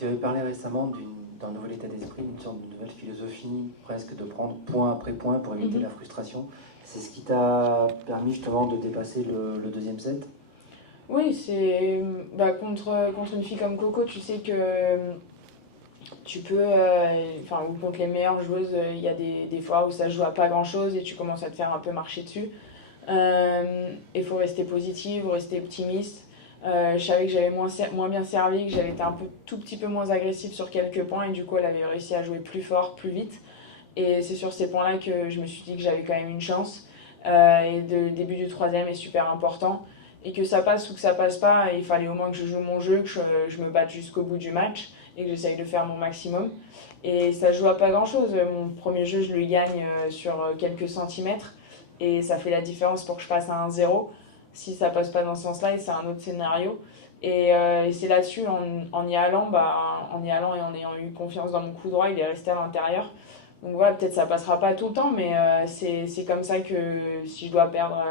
Tu avais parlé récemment d'un nouvel état d'esprit, d'une sorte de nouvelle philosophie, presque de prendre point après point pour éviter Mhm. la frustration. C'est ce qui t'a permis justement de dépasser le deuxième set? Oui, c'est contre une fille comme Coco, tu sais que tu peux, enfin, ou contre les meilleures joueuses, il y a des fois où ça joue à pas grand chose et tu commences à te faire un peu marcher dessus. Il faut rester positive, rester optimiste. Je savais que j'avais moins bien servi, que j'avais été un tout petit peu moins agressive sur quelques points et du coup elle avait réussi à jouer plus fort, plus vite. Et c'est sur ces points-là que je me suis dit que j'avais quand même une chance. Et le début du troisième est super important. Et que ça passe ou que ça passe pas, il fallait au moins que je joue mon jeu, que je me batte jusqu'au bout du match et que j'essaye de faire mon maximum. Et ça joue à pas grand-chose. Mon premier jeu, je le gagne sur quelques centimètres. Et ça fait la différence pour que je passe à 1-0. Si ça passe pas dans ce sens-là, c'est un autre scénario. Et c'est là-dessus, en y allant, en y allant et en ayant eu confiance dans mon coup droit, il est resté à l'intérieur. Donc voilà, peut-être ça passera pas tout le temps, mais c'est comme ça que si je dois perdre